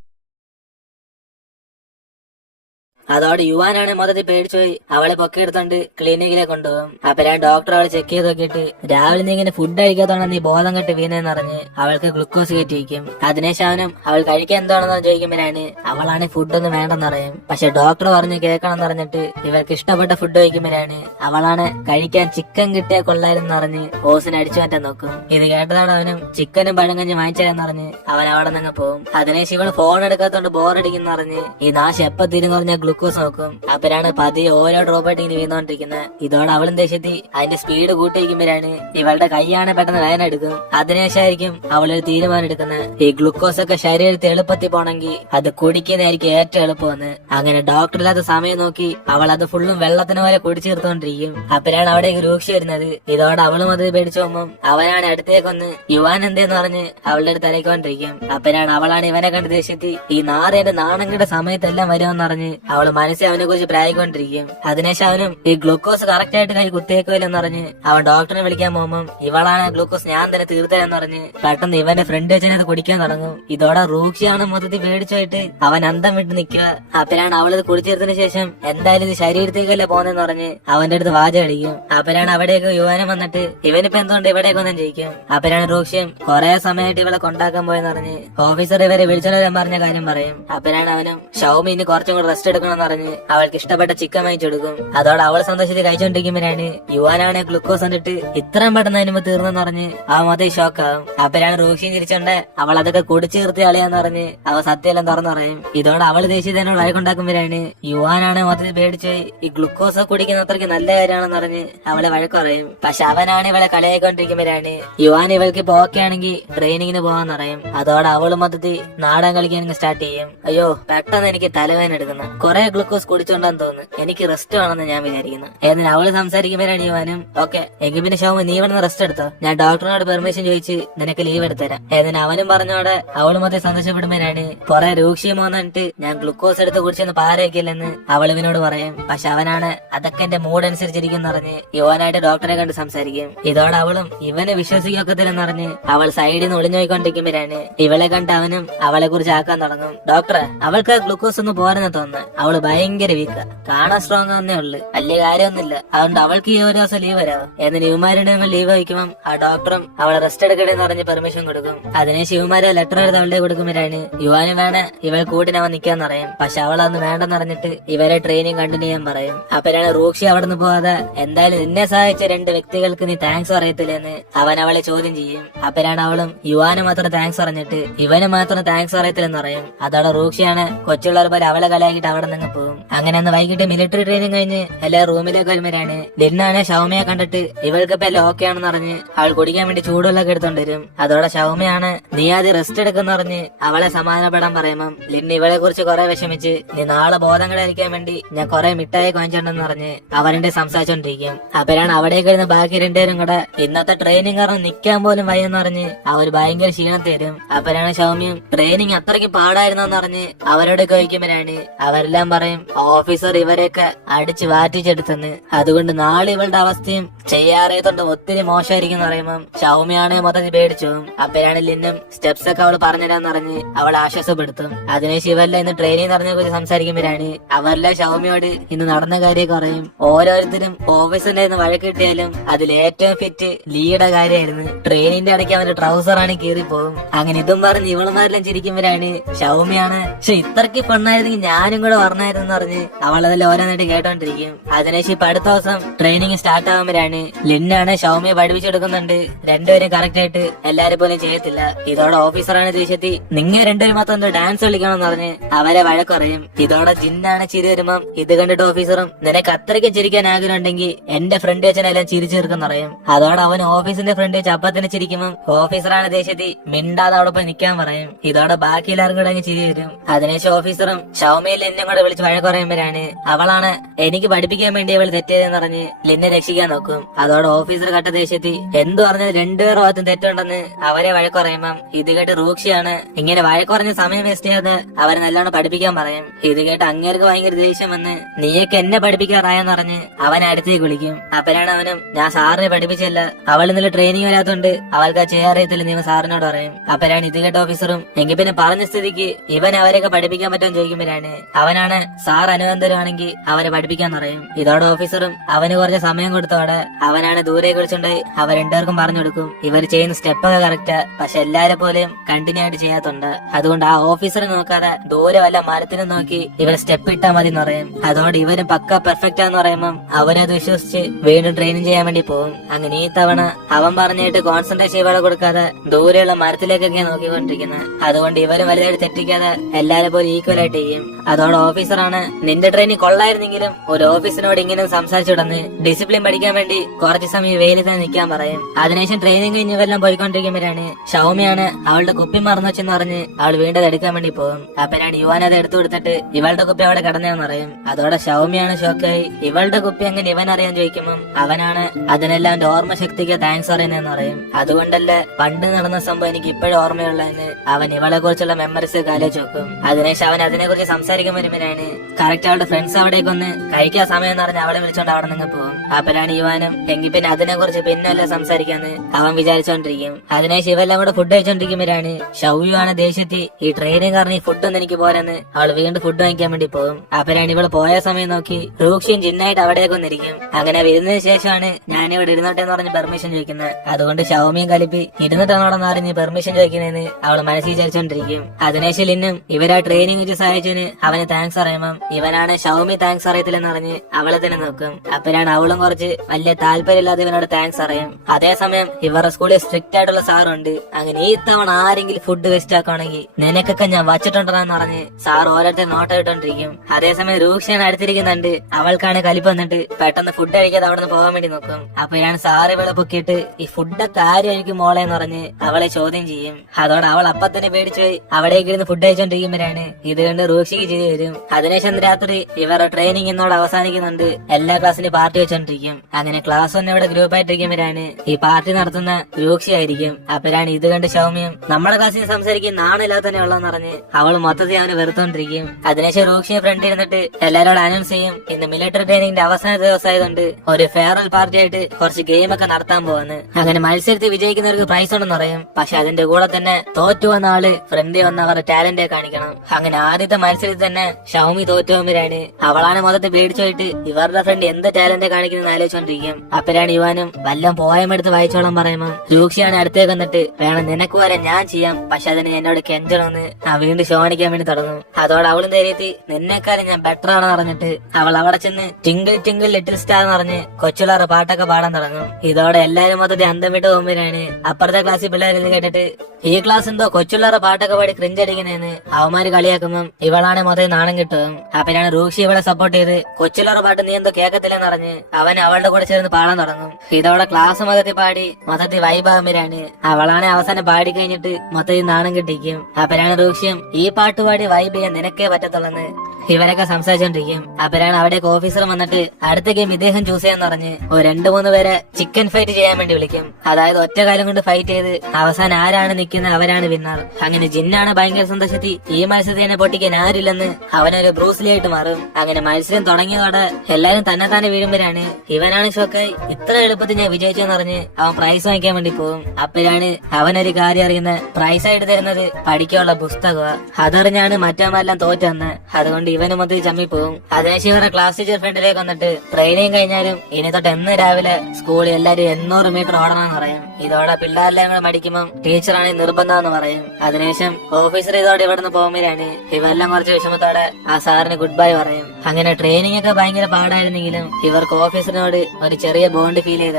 അതോടെ യുവാനാണ് മൊത്തത്തിൽ പേടിച്ചുപോയി അവളെ പൊക്കിയെടുത്തോണ്ട് ക്ലിനിക്കിലേക്ക് കൊണ്ടുപോകും. അപ്പോഴാണ് ഡോക്ടർ അവളെ ചെക്ക് ചെയ്ത് നോക്കിയിട്ട് രാവിലെ നീ ഇങ്ങനെ ഫുഡ് കഴിക്കാത്തോണ്ടാ നീ ബോധം കെട്ട് വീണെന്ന് പറഞ്ഞ് അവൾക്ക് ഗ്ലൂക്കോസ് കയറ്റി വയ്ക്കും. അതിനുശേഷം അവൾ കഴിക്കാൻ എന്താണെന്ന് ചോദിക്കുമ്പോഴാണ് അവളാണ് ഫുഡൊന്നും വേണ്ടെന്ന് പറയും. പക്ഷെ ഡോക്ടർ പറഞ്ഞ് കേൾക്കണം എന്ന് പറഞ്ഞിട്ട് ഇവൾക്ക് ഇഷ്ടപ്പെട്ട ഫുഡ് കഴിക്കുമ്പോഴാണ് അവളാണ് കഴിക്കാൻ ചിക്കൻ കിട്ടിയാൽ കൊള്ളാരെന്ന് പറഞ്ഞ് ഓസിനെ അടിച്ചു മാറ്റാൻ നോക്കും. ഇത് കേട്ടതോടെ അവനും ചിക്കനും പഴങ്കഞ്ഞ് വാങ്ങിച്ചാലെന്ന് പറഞ്ഞ് അവൻ അവിടെ നിന്ന് പോകും. അതിനുശേഷം ഇവൾ ഫോൺ എടുക്കാത്തോണ്ട് ബോറടിക്കുന്ന പറഞ്ഞ് ഈ നാശം എപ്പ തീരുന്ന് പറഞ്ഞ ഗ്ലൂക്കോസ് നോക്കും. അപ്പോഴാണ് പതിയെ ഓരോ ഡ്രോപ്പായിട്ട് ഇങ്ങനെ വീണോണ്ടിരിക്കുന്നത്. ഇതോടെ അവളും ദേഷ്യത്തി അതിന്റെ സ്പീഡ് കൂട്ടിയിരിക്കുമ്പോഴാണ് ഇവളുടെ കൈയാണ് പെട്ടെന്ന് വേദന എടുക്കും. അതിനുശേഷമായിരിക്കും അവളൊരു തീരുമാനം എടുക്കുന്നത്. ഈ ഗ്ലൂക്കോസ് ഒക്കെ ശരീരത്തിൽ എളുപ്പത്തിൽ പോണെങ്കിൽ അത് കുടിക്കുന്നതായിരിക്കും ഏറ്റവും എളുപ്പമെന്ന്. അങ്ങനെ ഡോക്ടർ ഇല്ലാത്ത സമയം നോക്കി അവൾ അത് ഫുള്ളും വെള്ളത്തിന് പോലെ കുടിച്ചു തീർത്തോണ്ടിരിക്കും. അപ്പോഴാണ് അവിടേക്ക് രൂക്ഷ വരുന്നത്. ഇതോടെ അവളും അത് പേടിച്ചു പോകുമ്പോൾ അവനാണ് അടുത്തേക്കൊന്ന് യുവാൻ എന്തേന്ന് പറഞ്ഞ് അവളുടെ അടുത്ത് തലക്കൊണ്ടിരിക്കും. അപ്പോഴാണ് അവളാണ് ഇവനെ കണ്ട് ദേഷ്യത്തി ഈ നാറേന്റെ നാണങ്ങളുടെ സമയത്തെല്ലാം വരുമെന്ന് പറഞ്ഞ് അവൾ മനസ്സിൽ അവനെ കുറിച്ച് പ്രായിക്കൊണ്ടിരിക്കും. അതിനുശേഷം അവനും ഈ ഗ്ലൂക്കോസ് കറക്റ്റ് ആയിട്ട് കൈ കുത്തിയേക്കുമല്ലെന്ന് പറഞ്ഞ് അവൻ ഡോക്ടറിനെ വിളിക്കാൻ പോകുമ്പോൾ ഇവളാണ് ഗ്ലൂക്കോസ് ഞാൻ തന്നെ തീർത്തരാന്ന് പറഞ്ഞ് പെട്ടെന്ന് ഇവന്റെ ഫ്രണ്ട് വെച്ചത് കുടിക്കാൻ തുടങ്ങും. ഇതോടെ റൂക്ഷിയാണ് മൊത്തത്തിൽ പേടിച്ചായിട്ട് അവൻ അന്തം വിട്ട് നിൽക്കുക. അപ്പോഴാണ് അവളത് കുടിച്ചേർത്തതിനു ശേഷം എന്തായാലും ഇത് ശരീരത്തേക്കല്ലേ പോകുന്നെന്ന് പറഞ്ഞ് അവന്റെ അടുത്ത് വാചകം അടിക്കും. അപ്പോഴാണ് അവിടേക്ക് യുവാനം വന്നിട്ട് ഇവനിപ്പോ എന്തുകൊണ്ട് ഇവിടേക്ക് ഒന്നും ചോദിക്കും. അപ്പോഴാണ് റൂക്ഷ്യം കുറെ സമയമായിട്ട് ഇവളെ കൊണ്ടാക്കാൻ പോയെന്ന് പറഞ്ഞ് ഓഫീസർ ഇവരെ വിളിച്ചോളാൻ പറഞ്ഞ കാര്യം പറയും. അപ്പോഴാണ് അവനും ഷൗമി ഇനി കുറച്ചും കൂടെ റെസ്റ്റ് എടുക്കണം പറഞ്ഞ് അവൾക്ക് ഇഷ്ടപ്പെട്ട ചിക്കൻ വാങ്ങിച്ചു കൊടുക്കും. അതോടെ അവൾ സന്തോഷത്തിൽ കഴിച്ചോണ്ടിരിക്കുമ്പോഴാണ് യുവാനാണ് ഗ്ലൂക്കോസ് കണ്ടിട്ട് ഇത്രയും പെട്ടെന്ന് അതിനുമ്പ് തീർന്നെന്ന് പറഞ്ഞ് അവ മൊത്തം ഷോക്കാവും. അപ്പോഴാണ് റോക്ഷിയും ചിരിച്ചോണ്ട് അവൾ അതൊക്കെ കുടിച്ചു തീർത്തി കളയാന്ന് പറഞ്ഞ് അവ സത്യമെല്ലാം തുറന്നു പറയും. ഇതോടെ അവൾ ദേശീയതനോട് വഴക്കുണ്ടാക്കുമ്പോഴാണ് യുവാനാണ് മൊത്തത്തിൽ പേടിച്ച് ഈ ഗ്ലൂക്കോസ് കുടിക്കുന്ന അത്രയ്ക്ക് നല്ല കാര്യമാണെന്ന് പറഞ്ഞ് അവളെ വഴക്ക് പറയും. പക്ഷെ അവനാണ് ഇവളെ കളയായിക്കൊണ്ടിരിക്കുമ്പോഴാണ് യുവാൻ ഇവൾക്ക് ഇപ്പൊ ഓക്കെ ആണെങ്കിൽ ട്രെയിനിങ്ങിന് പോവാന്ന് പറയും. അതോടെ അവള് മൊത്തത്തിൽ നാടൻ കളിക്കാൻ സ്റ്റാർട്ട് ചെയ്യും. അയ്യോ പെട്ടെന്ന് എനിക്ക് തലവേദന എടുക്കുന്നു, കുറെ ഗ്ലൂക്കോസ് കുടിച്ചോണ്ടാന്ന് തോന്നുന്നു, എനിക്ക് റെസ്റ്റ് വേണമെന്ന് ഞാൻ വിചാരിക്കുന്നു. എന്നിട്ട് അവള് സംസാരിക്കുമ്പോഴാണ് യുവാനും ഓക്കെ എങ്കിൽ പിന്നെ ഷൗമ നീ ഇവിടെ റെസ്റ്റ് എടുത്തോ, ഞാൻ ഡോക്ടറിനോട് പെർമിഷൻ ചോദിച്ച് നിനക്ക് ലീവ് എടുത്തരാം. എന്നിട്ട് അവനും പറഞ്ഞോടെ അവള് മൊത്തം സന്തോഷപ്പെടുമ്പോഴാണ് കുറെ രൂക്ഷിയമോ എന്നിട്ട് ഞാൻ ഗ്ലൂക്കോസ് എടുത്ത് കുടിച്ചെന്ന് പാരയ്ക്കില്ലെന്ന് അവൾ ഇവനോട് പറയും. പക്ഷെ അവനാണ് അതൊക്കെ എന്റെ മൂഡ് അനുസരിച്ചിരിക്കും പറഞ്ഞ് യുവാനായിട്ട് ഡോക്ടറെ കണ്ട് സംസാരിക്കും. ഇതോടെ അവളും ഇവനെ വിശ്വസിക്കൊക്കത്തില്ലെന്ന് പറഞ്ഞ് അവൾ സൈഡിൽ നിന്ന് ഒളിഞ്ഞുപോയിക്കൊണ്ടിരിക്കുമ്പോഴാണ് ഇവളെ കണ്ട് അവനും അവളെ കുറിച്ച് ആക്കാൻ തുടങ്ങും. ഡോക്ടറെ അവൾക്ക് ഗ്ലൂക്കോസ് ഒന്നും പോരെന്ന് തോന്നുന്നു, അവള് അവള് ഭയങ്കര വീക്ക, കാണാൻ സ്ട്രോങ് ആണെന്നേ ഉള്ളു, വലിയ കാര്യമൊന്നുമില്ല. അതുകൊണ്ട് അവൾക്ക് ഈ ഒരു ദിവസം ലീവ് വരാം. എന്ന് ഇവന്മാരുടെ ലീവ് വയ്ക്കുമ്പോൾ ആ ഡോക്ടറും അവളെ റെസ്റ്റ് എടുക്കണേന്ന് പറഞ്ഞ് പെർമിഷൻ കൊടുക്കും. അതിനെ ശിവമാരെ ലെറ്റർ എഴുതി അവളുടെ കൊടുക്കുമ്പോഴാണ് യുവാനും വേണേ ഇവൾ കൂട്ടിനവൻ നിക്കാന്ന് പറയും. പക്ഷെ അവൾ അന്ന് വേണ്ടെന്ന് പറഞ്ഞിട്ട് ഇവരെ ട്രെയിനിങ് കണ്ടിന്യൂ ചെയ്യാൻ പറയും. അപ്പോഴാണ് റൂക്ഷി അവിടെ നിന്ന് പോകാതെ എന്തായാലും നിന്നെ സഹായിച്ച 2 വ്യക്തികൾക്ക് നീ താങ്ക്സ് അറിയത്തില്ലെന്ന് അവൻ അവളെ ചോദ്യം ചെയ്യും. അപ്പോഴാണ് അവളും യുവാന് മാത്രം താങ്ക്സ് പറഞ്ഞിട്ട് ഇവന് മാത്രം താങ്ക്സ് അറിയത്തില്ലെന്ന് പറയും. അതോടെ റൂക്ഷിയാണ് കൊച്ചുള്ളവർ പോലെ അവളെ കലാക്കിട്ട് അവിടെ നിന്ന് പോകും. അങ്ങനെ അന്ന് വൈകിട്ട് മിലിറ്ററി ട്രെയിനിങ് കഴിഞ്ഞ് എല്ലാ റൂമിലേക്ക് വരുമ്പോഴാണ് ലിന്നാണ് ഷൗമയെ കണ്ടിട്ട് ഇവൾക്ക് ഇപ്പൊ എല്ലാം ഓക്കെ ആണെന്ന് പറഞ്ഞ് അവൾ കുടിക്കാൻ വേണ്ടി ചൂടുവെള്ളമൊക്കെ എടുത്തോണ്ട് വരും. അതോടെ ഷൗമയാണ് നീ ആദ്യം റെസ്റ്റ് എടുക്കുന്ന പറഞ്ഞ് അവളെ സമാധാനപ്പെടാൻ പറയുമ്പം ലിൻ ഇവളെ കുറിച്ച് കുറെ വിഷമിച്ച് നീ നാളെ ബോധം കളിക്കാൻ വേണ്ടി ഞാൻ കുറെ മിഠായി വാങ്ങിച്ചിട്ടുണ്ടെന്ന് പറഞ്ഞ് അവരുടെ സംസാരിച്ചോണ്ടിരിക്കും. അപ്പോഴാണ് അവിടേക്ക് വരുന്ന ബാക്കി 2 പേരും കൂടെ ഇന്നത്തെ ട്രെയിനിങ് കാരണം നിക്കാൻ പോലും വയ്യെന്ന് പറഞ്ഞ് അവര് ഭയങ്കര ക്ഷീണത്തിൽ വരും. അപ്പോഴാണ് ഷൗമ്യം ട്രെയിനിങ് അത്രയ്ക്ക് പാടായിരുന്നെന്ന് പറഞ്ഞ് അവരോട് ചോദിക്കുമ്പോഴാണ് അവരെല്ലാം പറയും ഓഫീസർ ഇവരെയൊക്കെ അടിച്ച് വാറ്റിച്ചെടുത്തെന്ന്, അതുകൊണ്ട് നാളെ ഇവളുടെ അവസ്ഥയും ചെയ്യാറിയതുകൊണ്ട് ഒത്തിരി മോശമായിരിക്കും എന്ന് പറയുമ്പം ഷൗമ്യാണ് മൊത്തത്തിൽ പേടിച്ചു. അപ്പോഴാണ് ലിന്നും സ്റ്റെപ്സ് ഒക്കെ അവള് പറഞ്ഞുതരാന്ന് പറഞ്ഞ് അവളെ ആശ്വാസപ്പെടുത്തും. അതിനെ ശിവല്ല ഇന്ന് ട്രെയിനിങ് നടന്നതിനെ കുറിച്ച് സംസാരിക്കുമ്പോഴാണ് അവരെല്ലാം ഷൗമ്യയോട് ഇന്ന് നടന്ന കാര്യമൊക്കെ പറയും. ഓരോരുത്തരും ഓഫീസിന്റെ വഴക്ക് കിട്ടിയാലും അതിൽ ഏറ്റവും ഫിറ്റ് ലീയുടെ കാര്യമായിരുന്നു. ട്രെയിനിന്റെ ഇടയ്ക്ക് അവന്റെ ട്രൗസറാണ് കീറിപ്പോകും. അങ്ങനെ ഇതും പറഞ്ഞ് ഇവളുമാരെല്ലാം ചിരിക്കുമ്പോഴാണ് ഷൗമ്യാണ് പക്ഷെ ഇത്രയ്ക്ക് പെണ്ണായിരുന്നെങ്കിൽ ഞാനും കൂടെ പറഞ്ഞായിരുന്നു പറഞ്ഞ് അവളതെല്ലാം ഓരോന്നായിട്ട് കേട്ടോണ്ടിരിക്കും. അതിനുശേഷം ഇപ്പൊ അടുത്ത ദിവസം ട്രെയിനിങ് സ്റ്റാർട്ട് ആകുമ്പോഴാണ് ലിന്നാണ് ഷൗമ്യെ പഠിപ്പിച്ചെടുക്കുന്നുണ്ട്. 2 പേരും കറക്റ്റ് ആയിട്ട് എല്ലാരും പോലും ചെയ്യത്തില്ല. ഇതോടെ ഓഫീസറാണ് ദേഷ്യത്തി നിങ്ങൾ 2 പേരും മാത്രം എന്തോ ഡാൻസ് കളിക്കണമെന്ന് പറഞ്ഞ് അവരെ വഴക്കുറയും. ഇതോടെ ജിന്നാണ് ചിരി വരുമ്പം ഇത് കണ്ടിട്ട് ഓഫീസറും നിനക്ക് അത്രയ്ക്ക് ചിരിക്കാൻ ആഗ്രഹം ഉണ്ടെങ്കിൽ എന്റെ ഫ്രണ്ട് വെച്ചനെല്ലാം ചിരിച്ചു തീർക്കെന്ന് പറയും. അതോടെ അവൻ ഓഫീസിന്റെ ഫ്രണ്ട് വെച്ച് അപ്പത്തിന് ചിരിക്കുമ്പോൾ ഓഫീസറാണ് ദേഷ്യത്തി മിണ്ടാതെ അവിടെ പോയി നിൽക്കാൻ പറയും. ഇതോടെ ബാക്കി എല്ലാവർക്കും കൂടെ അങ്ങ് ചിരി വരും. അതിനുശേഷം ഓഫീസറും ഷൗമയിൽ എന്നെ കൂടെ വിളിച്ച് വഴക്കുറയുമ്പോഴാണ് അവളാണ് എനിക്ക് പഠിപ്പിക്കാൻ വേണ്ടി അവൾ തെറ്റിയതെന്ന് പറഞ്ഞ് ലിന്നെ രക്ഷിക്കാൻ നോക്കും. അതോടെ ഓഫീസർ കട്ട ദേഷ്യത്തി എന്ത് പറഞ്ഞത് 2 പേരുടെ ഭാഗത്തും തെറ്റുണ്ടെന്ന് അവരെ വഴക്കുറയുമ്പം ഇത് കേട്ട് റൂക്ഷിയാണ് ഇങ്ങനെ വഴക്കുറഞ്ഞ സമയം വേസ്റ്റ് ചെയ്യാതെ അവരെ നല്ലോണം പഠിപ്പിക്കാൻ പറയും. ഇത് കേട്ട് അങ്ങേർക്ക് ഭയങ്കര ദേഷ്യം വന്ന് നീയൊക്കെ എന്നെ പഠിപ്പിക്കാറായെന്ന് പറഞ്ഞ് അവൻ അടുത്തേക്ക് വിളിക്കും. അപ്പോഴാണ് അവനും ഞാൻ സാറിനെ പഠിപ്പിച്ചല്ല, അവൾ ഇന്നലെ ട്രെയിനിങ് വരാത്തോണ്ട് അവൾക്ക് ആ ചെയ്യാറിയത്തില്ല നീ സാറിനോട് പറയും. അപ്പോഴാണ് ഇത് കേട്ട ഓഫീസറും എങ്കിൽ പിന്നെ പറഞ്ഞ സ്ഥിതിക്ക് ഇവൻ അവരെയൊക്കെ പഠിപ്പിക്കാൻ പറ്റുമെന്ന് ചോദിക്കുമ്പോഴാണ് അവനാണ് സാർ അനുബന്ധമാണെങ്കിൽ അവരെ പഠിപ്പിക്കാൻ പറയും. ഇതോടെ ഓഫീസറും അവന് കുറച്ച് സമയം കൊടുത്തോടെ അവനാണ് ദൂരെ കുറിച്ചുണ്ടായി അവർ 2 പേർക്കും പറഞ്ഞു കൊടുക്കും ഇവർ ചെയ്യുന്ന സ്റ്റെപ്പൊക്കെ കറക്റ്റാ, പക്ഷെ എല്ലാരെ പോലെയും കണ്ടിന്യൂ ആയിട്ട് ചെയ്യാത്തുണ്ട്. അതുകൊണ്ട് ആ ഓഫീസറെ നോക്കാതെ ദൂരെ വല്ല മരത്തിനും നോക്കി ഇവർ സ്റ്റെപ്പ് ഇട്ടാൽ മതി എന്ന് പറയും. അതോടെ ഇവരും പക്ക പെർഫെക്റ്റ് ആന്ന് പറയുമ്പോൾ അവരത് വിശ്വസിച്ച് വീണ്ടും ട്രെയിനിങ് ചെയ്യാൻ വേണ്ടി പോകും. അങ്ങനെ ഈ തവണ അവൻ പറഞ്ഞിട്ട് കോൺസെൻട്രേഷൻ ഇവിടെ കൊടുക്കാതെ ദൂരെയുള്ള മരത്തിലേക്കൊക്കെ നോക്കിക്കൊണ്ടിരിക്കുന്നത്. അതുകൊണ്ട് ഇവര് വലുതായിട്ട് തെറ്റിക്കാതെ എല്ലാരെ പോലും ഈക്വൽ ആയിട്ട് ചെയ്യും. അതോടെ ഓഫീസറാണ് നിന്റെ ട്രെയിനിങ് കൊള്ളായിരുന്നെങ്കിലും ഒരു ഓഫീസിനോട് ഇങ്ങനെ സംസാരിച്ചുടന്ന് ഡിസിപ്ലിൻ പഠിക്കാൻ വേണ്ടി കുറച്ച് സമയം വെയിലിൽ തന്നെ നിൽക്കാൻ പറയും. അതിനുശേഷം ട്രെയിനിങ് കഴിഞ്ഞ് ഇവരെല്ലാം പോയിക്കൊണ്ടിരിക്കുമ്പോഴാണ് ഷൗമ്യാണ് അവളുടെ കുപ്പി മറന്നു വെച്ചെന്ന് പറഞ്ഞ് അവൾ വീണ്ടും എടുക്കാൻ വേണ്ടി പോകും. അപ്പോഴാണ് യുവാൻ അത് എടുത്തു കൊടുത്തിട്ട് ഇവളുടെ കുപ്പി അവിടെ കിടന്നേന്ന് പറയും. അതോടെ ഷൗമ്യാണ് ഷോക്കായി ഇവളുടെ കുപ്പി അങ്ങനെ ഇവൻ അറിയാൻ ചോദിക്കുമ്പോൾ അവനാണ് അതിനെല്ലാം എന്റെ ഓർമ്മശക്തിക്ക് താങ്ക്സ് പറയുന്നതെന്ന് പറയും. അതുകൊണ്ടല്ലേ പണ്ട് നടന്ന സംഭവം എനിക്ക് ഇപ്പോഴും ഓർമ്മയുള്ളതെന്ന് അവൻ ഇവളെ കുറിച്ചുള്ള മെമ്മറീസ് ആലോചിച്ച് നോക്കും. അതിനുശേഷം അവൻ അതിനെ കുറിച്ച് സംസാരിക്കാൻ വരുമ്പോഴാണ് കറക്റ്റ് അവളുടെ ഫ്രണ്ട്സ് അവിടേക്ക് ഒന്ന് കഴിക്കാൻ സമയം എന്ന് പറഞ്ഞ് അവളെ വിളിച്ചോണ്ട് അവിടെ നിന്ന് പോകും. അപ്പോഴാണ് യുവാനും എങ്കിൽ പിന്നെ അതിനെ കുറിച്ച് പിന്നല്ല സംസാരിക്കാന്ന് അവൻ വിചാരിച്ചോണ്ടിരിക്കും. അതിനുശേഷം ഇവെല്ലാം കൂടെ ഫുഡ് കഴിച്ചോണ്ടിരിക്കുമ്പോഴാണ് ഷൗയുവാണ് ദേഷ്യത്തി ഈ ട്രെയിനിങ് കാരണം ഈ ഫുഡ് ഒന്നും എനിക്ക് പോരെന്ന് അവൾ വീണ്ടും ഫുഡ് വാങ്ങിക്കാൻ വേണ്ടി പോകും. അപ്പോഴാണ് ഇവള് പോയ സമയം നോക്കി റൂക്ഷിയും ജിന്നായിട്ട് അവിടേക്ക് വന്നിരിക്കും. അങ്ങനെ വരുന്നതിന് ശേഷമാണ് ഞാനിവിടെ ഇരുന്നോട്ടെ എന്ന് പറഞ്ഞ് പെർമിഷൻ ചോദിക്കുന്നത്. അതുകൊണ്ട് ഷൗമിയും കലിപ്പി ഇരുന്നിട്ടാണോടെന്ന് അറിഞ്ഞ് പെർമിഷൻ ചോദിക്കുന്നതെന്ന് അവൾ മനസ്സിൽ വിചാരിച്ചോണ്ടിരിക്കും. അതിനുശേഷം ലിന്നും ഇവരാ ട്രെയിനിങ് വെച്ച് സഹായിച്ചതിന് അവന് താങ്ക്സ് അറിയുമ്പം ഇവനാണ് ഷൗമി താങ്ക്സ് അറിയത്തില്ലെന്ന് പറഞ്ഞ് അവളെ തന്നെ നോക്കും. അപ്പോഴാണ് അവളും കുറച്ച് വലിയ താല്പര്യമില്ലാതെ ഇവനോട് താങ്ക്സ് അറിയും. അതേസമയം ഇവരുടെ സ്കൂളിൽ സ്ട്രിക്റ്റ് ആയിട്ടുള്ള സാറുണ്ട്. അങ്ങനെ ഈ തവണ ആരെങ്കിലും ഫുഡ് വേസ്റ്റ് ആക്കുകയാണെങ്കിൽ നിനക്കൊക്കെ ഞാൻ വച്ചിട്ടുണ്ടെന്ന് പറഞ്ഞ് സാർ ഓരോരുത്തർ നോട്ട് ഇട്ടോണ്ടിരിക്കും. അതേസമയം രൂക്ഷയാണ് അടുത്തിരിക്കുന്നുണ്ട്. അവൾക്കാണ് കലിപ്പ് വന്നിട്ട് പെട്ടെന്ന് ഫുഡ് കഴിക്കാതെ അവിടെ നിന്ന് പോകാൻ വേണ്ടി നോക്കും. അപ്പോഴാണ് സാറ് ഇവളെ പൊക്കിയിട്ട് ഈ ഫുഡൊക്കെ ആര് കഴിക്കും മോളെ എന്ന് പറഞ്ഞ് അവളെ ചോദ്യം ചെയ്യും. അതോടെ അവൾ അപ്പത്തന്നെ പേടിച്ചു പോയി അവിടേക്ക് ഇരുന്ന് ഫുഡ് കഴിച്ചോണ്ടിരിക്കുമ്പോഴാണ് ഇത് കണ്ട് റൂക്ഷിക്ക് ചിരി വരും. അതിനുശേഷം രാത്രി ഇവരുടെ ട്രെയിനിങ് എന്നോട് അവസാനിക്കുന്നുണ്ട്. എല്ലാ ക്ലാസ്സിലും പാർട്ടി വെച്ചോണ്ടിരിക്കും. അങ്ങനെ ക്ലാസ് ഒന്ന് ഇവിടെ ഗ്രൂപ്പ് ആയിട്ടിരിക്കുമ്പോഴാണ് ഈ പാർട്ടി നടത്തുന്ന രൂക്ഷി ആയിരിക്കും. അപ്പോഴാണ് ഇത് കണ്ട് ഷൗമിയും നമ്മുടെ ക്ലാസ്സിൽ സംസാരിക്കും നാണില്ലാതെ തന്നെ ഉള്ളതെന്ന് പറഞ്ഞ് അവൾ മൊത്തത്തിൽ അവന് വെറുത്തോണ്ടിരിക്കും. അതിനുശേഷം റൂക്ഷിയെ ഫ്രണ്ട് ഇരുന്നിട്ട് എല്ലാരോടും അനൗൺസ് ചെയ്യും ഇന്ന് മിലിറ്ററി ട്രെയിനിങ്ങിന്റെ അവസാന ദിവസമായതുകൊണ്ട് ഒരു ഫെയർവെൽ പാർട്ടി ആയിട്ട് കുറച്ച് ഗെയിം ഒക്കെ നടത്താൻ പോകുന്നു. അങ്ങനെ മത്സരത്തിൽ വിജയിക്കുന്നവർക്ക് പ്രൈസ് ഉണ്ടെന്ന് പറയും. പക്ഷെ അതിന്റെ കൂടെ തന്നെ തോറ്റു വന്ന ആള് ഫ്രണ്ടിൽ വന്ന് അവരുടെ ടാലന്റ് കാണിക്കണം. അങ്ങനെ ആദ്യത്തെ മത്സരത്തിൽ തന്നെ ഷൗമി തോറ്റു പോകുമ്പോഴാണ് അവളാണ് മൊത്തത്തിൽ പേടിച്ചു പോയിട്ട് ഇവരുടെ ഫ്രണ്ട് എന്ത് ടാലന്റ് കാണിക്കുന്ന ആലോചിച്ചോണ്ടിരിക്കും. അപ്പോഴാണ് ഇവാനും വല്ലം പോയം എടുത്ത് വായിച്ചോളാൻ പറയുമ്പോ രൂക്ഷിയാണ് അടുത്തേക്ക് വന്നിട്ട് വേണം നിനക്ക് വരെ ഞാൻ ചെയ്യാം, പക്ഷെ അതിന് എന്നോട് കെഞ്ചണമെന്ന് വീണ്ടും ശോണിക്കാൻ വേണ്ടി തുടങ്ങും. അതോടെ അവളും ധൈര്യത്തി നിന്നെക്കാളും ഞാൻ ബെറ്റർ ആണെന്ന് പറഞ്ഞിട്ട് അവൾ അവിടെ ചെന്ന് ടിങ്കിൾ ടിങ്കിൾ ലിറ്റിൽ സ്റ്റാർ എന്ന് പറഞ്ഞ് കൊച്ചുള്ളവരുടെ പാട്ടൊക്കെ പാടാൻ തുടങ്ങും. ഇതോടെ എല്ലാരും മൊത്തത്തിൽ അന്തം വിട്ട് പോകുമ്പോഴാണ് അപ്പുറത്തെ ക്ലാസ്സിൽ പിള്ളേരെന്ന് കേട്ടിട്ട് ഈ ക്ലാസ് എന്തോ കൊച്ചുള്ളവരുടെ പാട്ടൊക്കെ പാടി ക്രിഞ്ചടിക്കണേന്ന് അവന്മാര് കളിയാക്കുമ്പം ഇവളാണ് മൊത്തം നാണം കിട്ടും. അപ്പോഴാണ് റൂക്ഷി ഇവളെ സപ്പോർട്ട് ചെയ്ത് കൊച്ചുള്ളവരുടെ പാട്ട് നീ എന്തോ കേൾക്കത്തില്ലെന്ന് പറഞ്ഞ് അവൻ അവളുടെ കൂടെ ചേർന്ന് പാടാൻ തുടങ്ങും. ഇതോടെ ക്ലാസ് മൊത്തത്തിൽ പാടി മൊത്തത്തിൽ വൈബാകുമ്പോഴാണ് അവളാണ് അവസാനം പാടി കഴിഞ്ഞിട്ട് മൊത്തത്തിൽ നാണം കിട്ടിക്കും. അപ്പോഴാണ് റൂക്ഷ്യം ഈ പാട്ട് പാടി വൈബ് ചെയ്യാൻ നിനക്കേ പറ്റത്തുള്ളെന്ന് ഇവരൊക്കെ സംസാരിച്ചോണ്ടിരിക്കും. അപ്പോഴാണ് അവിടേക്ക് ഓഫീസർ വന്നിട്ട് അടുത്ത ഗെയിം ഇദ്ദേഹം ചൂസ് ചെയ്യാന്ന് പറഞ്ഞ് ഒരു 2-3 പേരെ ചിക്കൻ ഫൈറ്റ് ചെയ്യാൻ വേണ്ടി വിളിക്കും. അതായത് ഒറ്റ കാലം കൊണ്ട് ഫൈറ്റ് ചെയ്ത് അവസാനം ആരാണ് നിൽക്കുന്നത് അവരാണ് വിന്നർ. അങ്ങനെ ജിന്നാണ് ഭയങ്കര സന്തോഷത്തി ഈ മത്സരത്തിൽ തന്നെ പൊട്ടിക്കാൻ ആരില്ലെന്ന് അവനൊരു ബ്രൂസ്ലി ആയിട്ട് മാറും. അങ്ങനെ മത്സരം തുടങ്ങിയതോടെ എല്ലാരും തന്നെ വീഴുമ്പോഴാണ് ഇവനാണ് ഷോക്കായി ഇത്ര എളുപ്പത്തിൽ ഞാൻ വിജയിച്ചെന്ന് പറഞ്ഞ് അവൻ പ്രൈസ് വാങ്ങിക്കാൻ വേണ്ടി പോകും. അപ്പോഴാണ് അവനൊരു കാര്യം അറിയുന്ന പ്രൈസ് ആയിട്ട് തരുന്നത് പഠിക്കാനുള്ള പുസ്തകമാണ്. അതറിഞ്ഞാണ് മറ്റവന്മാരെല്ലാം തോറ്റെന്ന്. അതുകൊണ്ട് ഇവന് മൊത്തത്തിൽ ചമ്മിപ്പോവും. അതിനുശേഷം ഇവരുടെ ക്ലാസ് ടീച്ചർ ഫ്രണ്ടിലേക്ക് വന്നിട്ട് ട്രെയിനിങ് കഴിഞ്ഞാലും ഇനി തൊട്ട് എന്ന് രാവിലെ സ്കൂളിൽ എല്ലാരും 800 മീറ്റർ ഓടണമെന്ന് പറയും. ഇതോടെ പിള്ളേരെല്ലാം കൂടെ മടിക്കുമ്പം ടീച്ചറാണെങ്കിൽ നിർബന്ധമെന്ന് പറയും. അതിനുശേഷം ഓഫീസർ ഇതോടെ ഇവിടുന്ന് പോകുമ്പോഴാണ് ഇവരെല്ലാം കുറച്ച് വിഷമത്തോടെ ആ സാറിന് ഗുഡ് ബൈ പറയും. അങ്ങനെ ട്രെയിനിങ് ഒക്കെ ഭയങ്കര പാടായിരുന്നെങ്കിലും ഇവർക്ക് ഓഫീസറിനോട് ഒരു ചെറിയ ബോണ്ട് ഫീൽ ചെയ്ത്